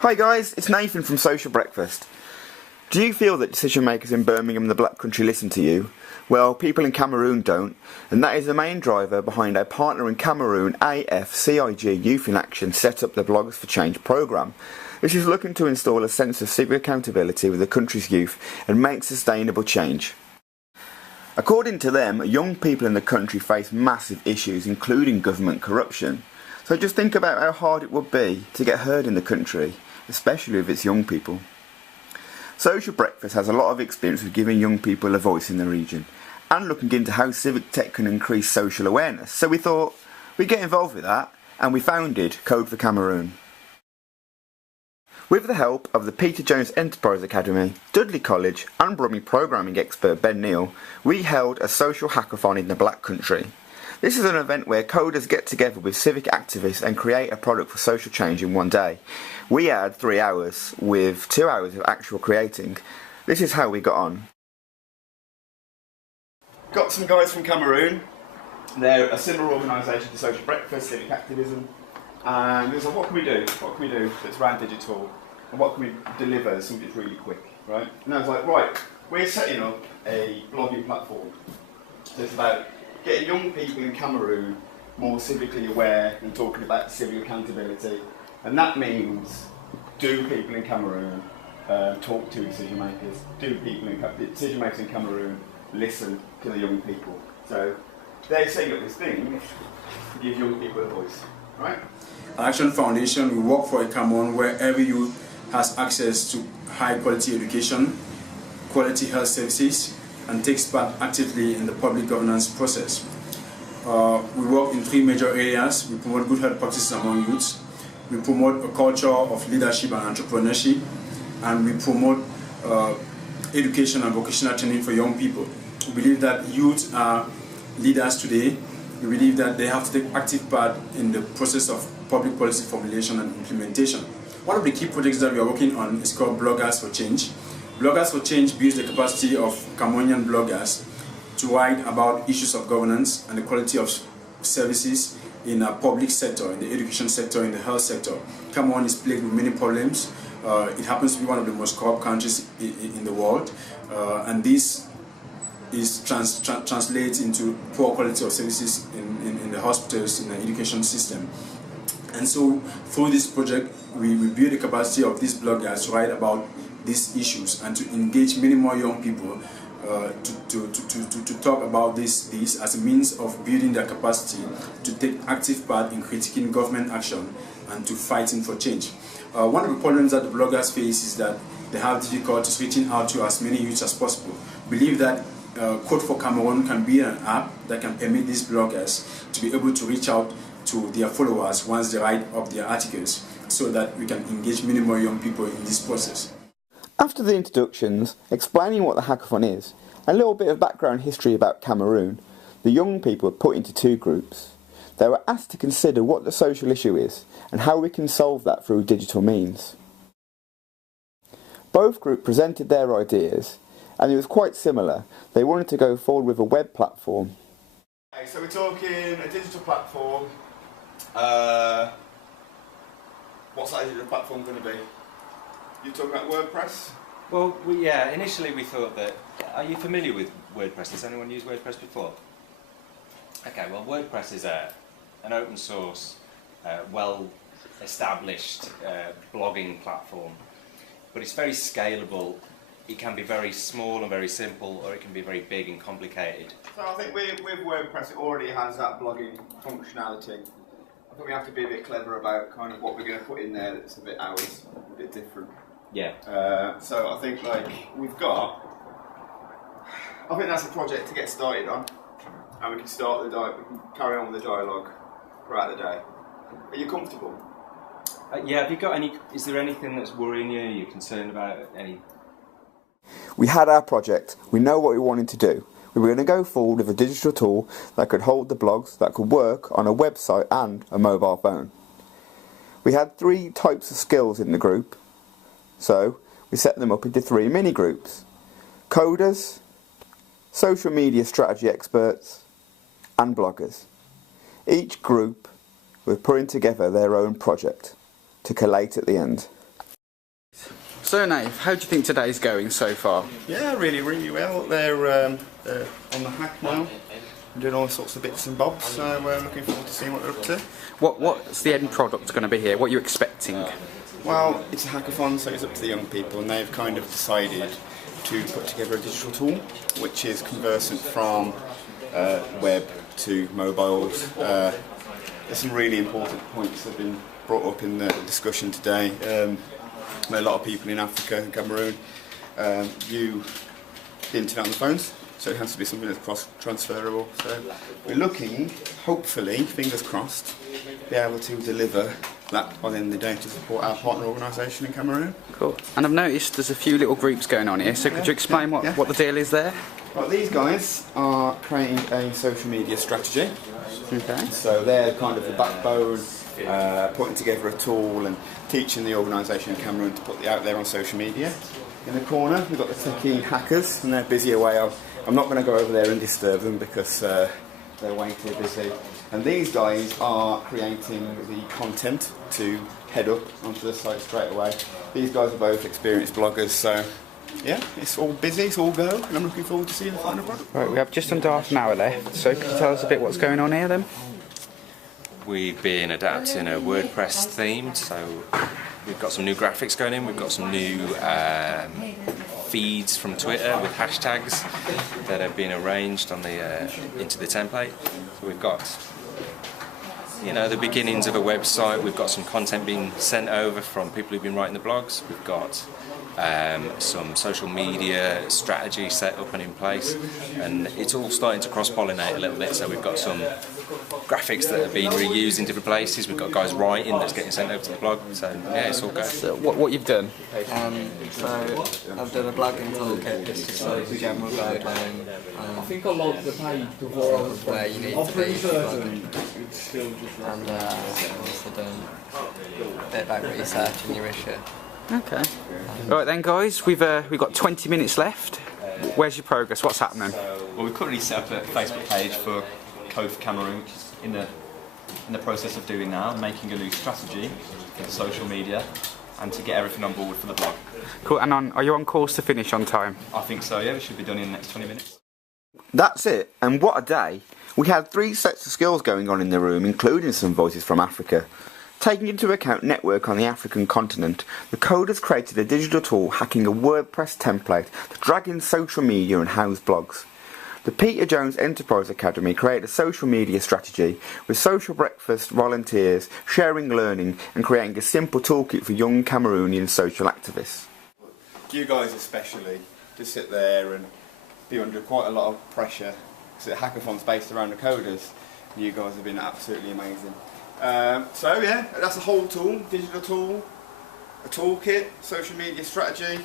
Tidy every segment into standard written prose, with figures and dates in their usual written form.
Hi guys, it's Nathan from Social Breakfast. Do you feel that decision makers in Birmingham and the Black Country listen to you? Well, people in Cameroon don't, and that is the main driver behind our partner in Cameroon, AFCIG Youth in Action, set up the Bloggers for Change programme. This is looking to install a sense of civic accountability with the country's youth and make sustainable change. According to them, young people in the country face massive issues, including government corruption. So just think about how hard it would be to get heard in the country, especially with its young people. Social Breakfast has a lot of experience with giving young people a voice in the region and looking into how civic tech can increase social awareness. So we thought we'd get involved with that, and we founded Code for Cameroon. With the help of the Peter Jones Enterprise Academy, Dudley College and Brummie programming expert Ben Neal, we held a social hackathon in the Black Country. This is an event where coders get together with civic activists and create a product for social change in one day. We had 3 hours with 2 hours of actual creating. This is how we got on. Got some guys from Cameroon. They're a similar organisation to Social Breakfast, civic activism. And we was like, what can we do? What can we do that's around digital? And what can we deliver that's something that's really quick, right? And I was like, right, we're setting up a blogging platform. So it's about getting young people in Cameroon more civically aware and talking about civic accountability. And that means, do people in Cameroon talk to decision makers? Do people in decision makers in Cameroon listen to the young people? So they're setting up this thing to give young people a voice, right? Action Foundation, we work for a Cameroon where every youth has access to high quality education, quality health services, and takes part actively in the public governance process. We work in 3 major areas. We promote good health practices among youths, we promote a culture of leadership and entrepreneurship, and we promote education and vocational training for young people. We believe that youth are leaders today. We believe that they have to take active part in the process of public policy formulation and implementation. One of the key projects that we are working on is called Bloggers for Change. Bloggers for Change builds the capacity of Cameroonian bloggers to write about issues of governance and the quality of services in the public sector, in the education sector, in the health sector. Cameroon is plagued with many problems. It happens to be one of the most corrupt countries in the world, and this translates into poor quality of services in the hospitals, in the education system. And so through this project, we build the capacity of these bloggers to write about these issues and to engage many more young people to talk about this as a means of building their capacity to take active part in critiquing government action and to fighting for change. One of the problems that the bloggers face is that they have difficulties reaching out to as many youths as possible. We believe that Code for Cameroon can be an app that can permit these bloggers to be able to reach out to their followers once they write up their articles, so that we can engage many more young people in this process. After the introductions, explaining what the hackathon is, and a little bit of background history about Cameroon, the young people were put into 2 groups. They were asked to consider what the social issue is and how we can solve that through digital means. Both groups presented their ideas, and it was quite similar. They wanted to go forward with a web platform. Okay, so we're talking a digital platform. What's that digital platform going to be? You're talking about WordPress? Well, initially we thought that... Are you familiar with WordPress? Has anyone used WordPress before? Okay, well, WordPress is an open source, well-established blogging platform, but it's very scalable. It can be very small and very simple, or it can be very big and complicated. So I think with WordPress, it already has that blogging functionality. I think we have to be a bit clever about kind of what we're going to put in there that's a bit ours, a bit different. Yeah. So I think I think that's a project to get started on, and we can we can carry on with the dialogue throughout the day. Are you comfortable? Yeah. Have you got any? Is there anything that's worrying you? Are you concerned about any? We had our project. We know what we wanted to do. We were going to go forward with a digital tool that could hold the blogs, that could work on a website and a mobile phone. We had 3 types of skills in the group, so we set them up into 3 mini groups: coders, social media strategy experts, and bloggers. Each group were putting together their own project to collate at the end. So Nave, how do you think today's going so far? Yeah, really, really well. They're on the hack now, doing all sorts of bits and bobs, so we're looking forward to seeing what they're up to. What's the end product going to be here? What are you expecting? Well, it's a hackathon, so it's up to the young people, and they've kind of decided to put together a digital tool which is conversant from web to mobiles. There's some really important points that have been brought up in the discussion today. A lot of people in Africa and Cameroon view the internet on the phones, so it has to be something that's cross-transferable. So we're looking, hopefully, fingers crossed, be able to deliver that by the end of the day to support our partner organisation in Cameroon. Cool. And I've noticed there's a few little groups going on here, so could you explain what the deal is there? Well, these guys are creating a social media strategy. Okay. So they're kind of the backbone, putting together a tool and teaching the organisation in Cameroon to put it out there on social media. In the corner, we've got the techie hackers, and they're busy away. I'm not going to go over there and disturb them because they're way too busy. And these guys are creating the content to head up onto the site straight away. These guys are both experienced bloggers, so yeah, it's all busy, it's all go, and I'm looking forward to seeing the final product. Right, we have just under half an hour left, so could you tell us a bit what's going on here then? We've been adapting a WordPress theme, so we've got some new graphics going in, we've got some new feeds from Twitter with hashtags that have been arranged on the into the template. So we've got, you know, the beginnings of a website. We've got some content being sent over from people who've been writing the blogs. We've got some social media strategy set up and in place, and it's all starting to cross-pollinate a little bit. So we've got some graphics that are being reused in different places. We've got guys writing that's getting sent over to the blog. So yeah, it's all good. So what you've done? So I've done a blogging toolkit just to show the general guideline where you need to be if you're blogging. And I've also done a bit about researching your issue. Okay. Right then, guys, we've got 20 minutes left. Where's your progress? What's happening? Well, we've currently set up a Facebook page for Code for Cameroon, which is in the process of doing now, making a new strategy for social media and to get everything on board for the blog. Cool. And are you on course to finish on time? I think so, yeah, we should be done in the next 20 minutes. That's it, and what a day. We had 3 sets of skills going on in the room, including some voices from Africa. Taking into account network on the African continent, the coders created a digital tool hacking a WordPress template to drag in social media and house blogs. The Peter Jones Enterprise Academy created a social media strategy with social breakfast volunteers sharing learning and creating a simple toolkit for young Cameroonian social activists. You guys especially to sit there and be under quite a lot of pressure because the hackathon's based around the coders. You guys have been absolutely amazing. So yeah, that's a whole tool, digital tool, a toolkit, social media strategy,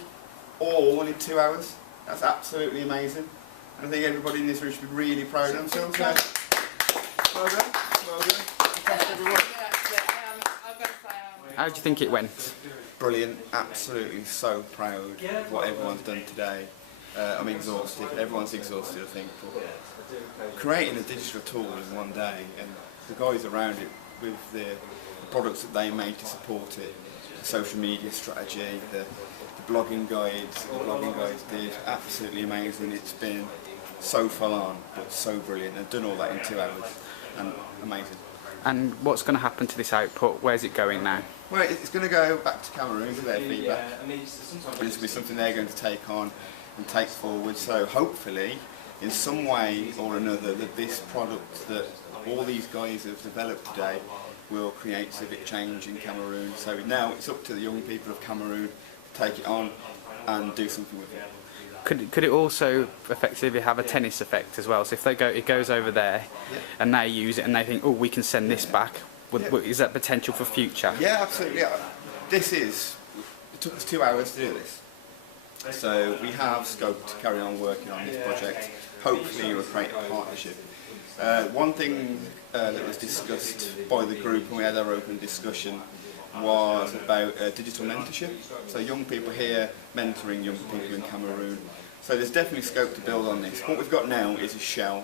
all in 2 hours. That's absolutely amazing. And I think everybody in this room should be really proud of themselves. So, well done, well done. Fantastic, everyone. How do you think it went? Brilliant, absolutely so proud of what everyone's done today. I'm exhausted, everyone's exhausted I think, but creating a digital tool in one day and the guys around it with the products that they made to support it, the social media strategy, the blogging guides, the blogging guys did absolutely amazing. It's been so full on, but so brilliant. They've done all that in 2 hours, and amazing. And what's going to happen to this output? Where's it going now? Well, it's going to go back to Cameroon for their feedback, and it's going to be something they're going to take on and take forward. So hopefully, in some way or another, that this product that all these guys have developed today will create civic change in Cameroon. So now it's up to the young people of Cameroon to take it on and do something with it. Could it also effectively have a tennis effect as well? So if it goes over there, and they use it and they think, oh, we can send this back. Is that potential for future? Yeah, absolutely. Yeah. It took us 2 hours to do this. So we have scope to carry on working on this project. Hopefully we'll create a partnership. One thing that was discussed by the group when we had our open discussion was about digital mentorship. So young people here mentoring young people in Cameroon. So there's definitely scope to build on this. What we've got now is a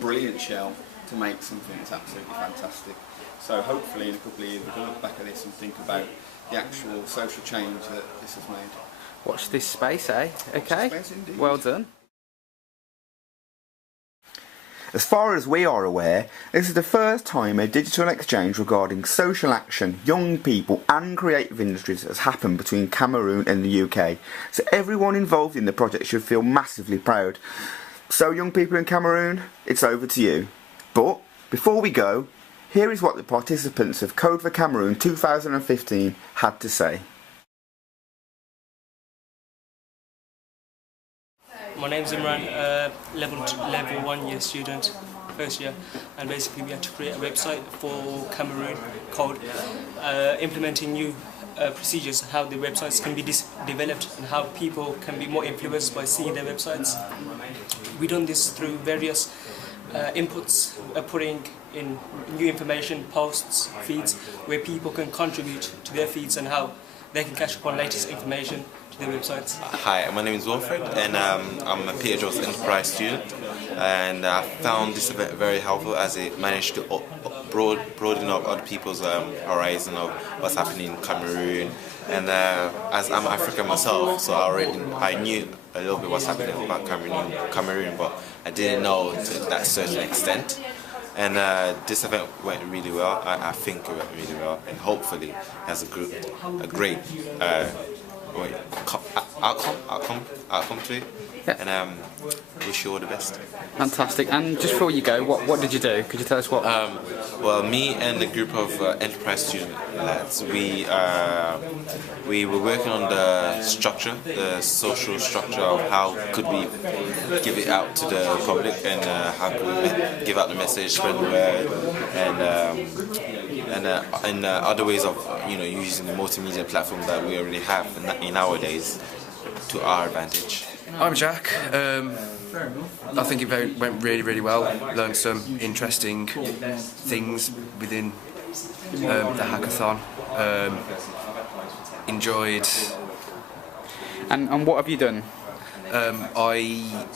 brilliant shell to make something that's absolutely fantastic. So hopefully in a couple of years we can look back at this and think about the actual social change that this has made. Watch this space, eh? Okay. Space indeed. Well done. As far as we are aware, this is the first time a digital exchange regarding social action, young people and creative industries has happened between Cameroon and the UK. So everyone involved in the project should feel massively proud. So young people in Cameroon, it's over to you. But before we go, here is what the participants of Code for Cameroon 2015 had to say. My name's Imran, level 1 year student, first year, and basically we had to create a website for Cameroon called implementing new procedures, how the websites can be developed and how people can be more influenced by seeing their websites. We done this through various inputs, putting in new information, posts, feeds, where people can contribute to their feeds and how they can catch up on latest information to their websites. Hi, my name is Wilfred and I'm a PhD Enterprise student, and I found this event very helpful as it managed to broaden up other people's horizon of what's happening in Cameroon. And as I'm African myself, so I knew a little bit what's happening about Cameroon, but I didn't know to that certain extent. And this event went really well. I think it went really well, and hopefully it has a great outcome to it. Yeah. And wish you all the best. Fantastic. And just before you go, what did you do? Could you tell us what? Well, me and a group of enterprise student lads, we were working on the structure, the social structure of how could we give it out to the public, and how could we give out the message, spread the word, and other ways of using the multimedia platform that we already have in nowadays to our advantage. I'm Jack. I think it went really well. Learned some interesting things within the hackathon. Enjoyed. And what have you done? I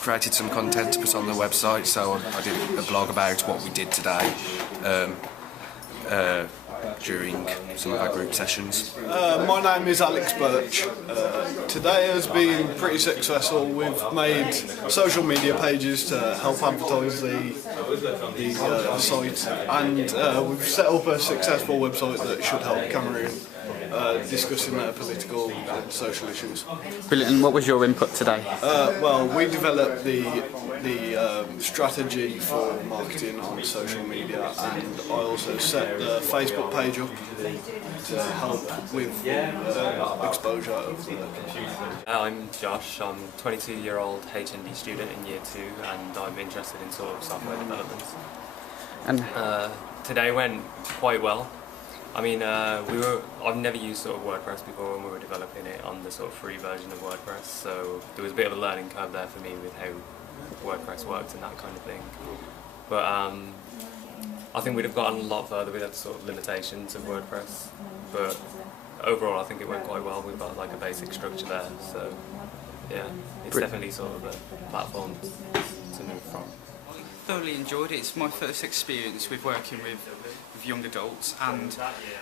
created some content to put on the website, so I did a blog about what we did today during some of our group sessions. My name is Alex Birch. Today has been pretty successful. We've made social media pages to help advertise the site, and we've set up a successful website that should help Cameroon discussing their political and social issues. Brilliant. And what was your input today? Well, we developed the strategy for marketing on social media, and I also set the Facebook page up to help with exposure of the community. I'm Josh. I'm a 22-year-old HND student in year 2, and I'm interested in sort of software development. And today went quite well. I mean, I've never used sort of WordPress before when we were developing it on the sort of free version of WordPress, so there was a bit of a learning curve there for me with how WordPress works and that kind of thing. But I think we'd have gotten a lot further with the sort of limitations of WordPress. But overall, I think it went quite well. We've got like a basic structure there, so yeah, it's definitely sort of a platform to move from. Thoroughly enjoyed it. It's my first experience with working with young adults, and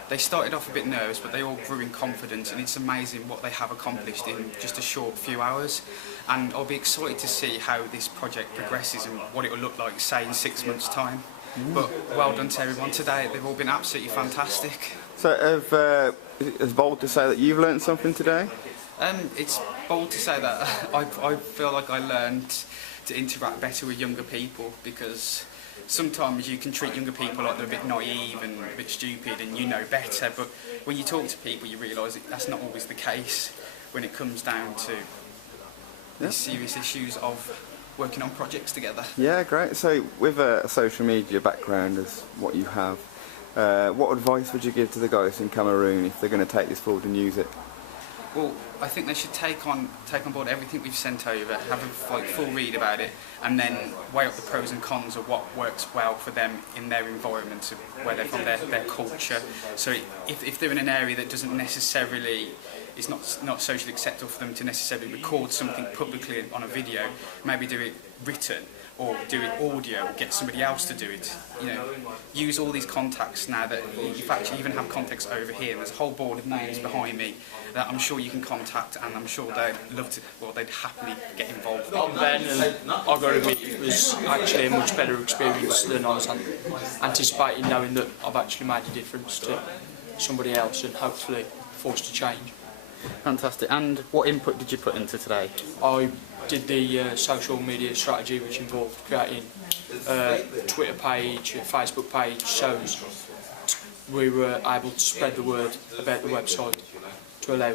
they started off a bit nervous, but they all grew in confidence, and it's amazing what they have accomplished in just a short few hours. And I'll be excited to see how this project progresses and what it will look like, say, in 6 months' time. But well done to everyone today. They've all been absolutely fantastic. So, it's bold to say that you've learned something today? It's bold to say that I feel like I learned to interact better with younger people, because sometimes you can treat younger people like they're a bit naive and a bit stupid and you know better, but when you talk to people you realise that's not always the case when it comes down to the serious issues of working on projects together. Yeah, great. So with a social media background as what you have, what advice would you give to the guys in Cameroon if they're going to take this forward and use it? Well, I think they should take on board everything we've sent over, have a full read about it, and then weigh up the pros and cons of what works well for them in their environment, where they're from, their culture. So if they're in an area that doesn't necessarily, it's not socially acceptable for them to necessarily record something publicly on a video, maybe do it written, or do it audio, or get somebody else to do it. You know, use all these contacts now that in fact you even have contacts over here. And there's a whole board of names behind me that I'm sure you can contact, and I'm sure they'd love to, well, they'd happily get involved. I'm Ben, and I got to admit it was actually a much better experience than I was anticipating, knowing that I've actually made a difference to somebody else and hopefully forced a change. Fantastic. And what input did you put into today? I did the social media strategy, which involved creating a Twitter page, a Facebook page, so we were able to spread the word about the website to allow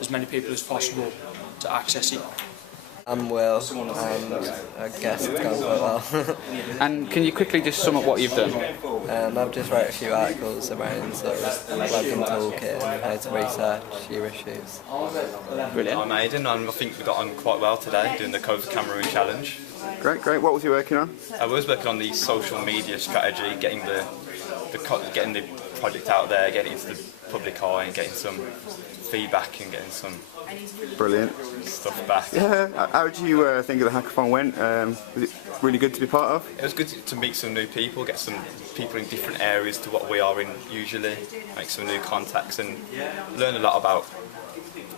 as many people as possible to access it. I'm Will, and I guess it's gone quite well. And can you quickly just sum up what you've done? I've just wrote a few articles around sort of blogging toolkit and how to research your issues. Brilliant. I'm Aidan, and I think we got on quite well today doing the Code for Cameroon challenge. Great, great. What was you working on? I was working on the social media strategy, getting the project out there, getting it into the public eye, and getting some feedback and getting some brilliant stuff back. Yeah. How did you think of the hackathon went? Was it really good to be part of? It was good to meet some new people, get some people in different areas to what we are in usually, make some new contacts and learn a lot about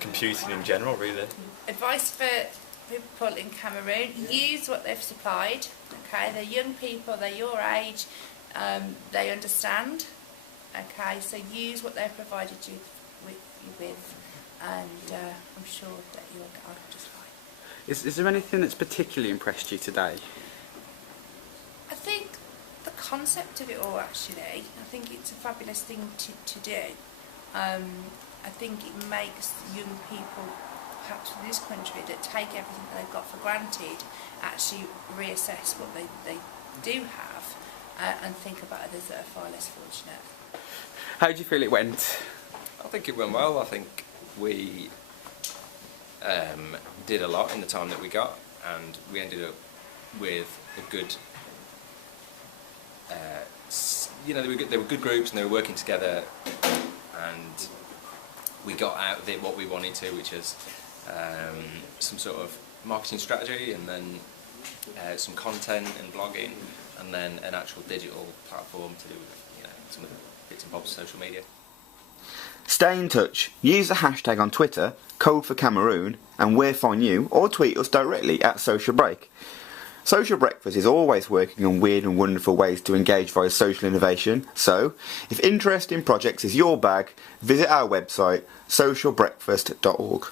computing in general, really. Advice for people in Cameroon: use what they've supplied. Okay, they're young people, they're your age, they understand. Okay, so use what they've provided you with, and I'm sure that you'll get on just fine. Is there anything that's particularly impressed you today? I think the concept of it all, actually, I think it's a fabulous thing to do. I think it makes young people, perhaps in this country, that take everything that they've got for granted, actually reassess what they do have and think about others that are far less fortunate. How do you feel it went? I think it went well. I think we did a lot in the time that we got, and we ended up with a good, you know, they were good groups and they were working together, and we got out of it what we wanted to, which is some sort of marketing strategy, and then some content and blogging, and then an actual digital platform to do with, you know, some of the bits and bobs of social media. Stay in touch. Use the hashtag on Twitter, Code for Cameroon, and we'll find you, or tweet us directly at Social Break. Social Breakfast is always working on weird and wonderful ways to engage via social innovation, so if interest in projects is your bag, visit our website, socialbreakfast.org.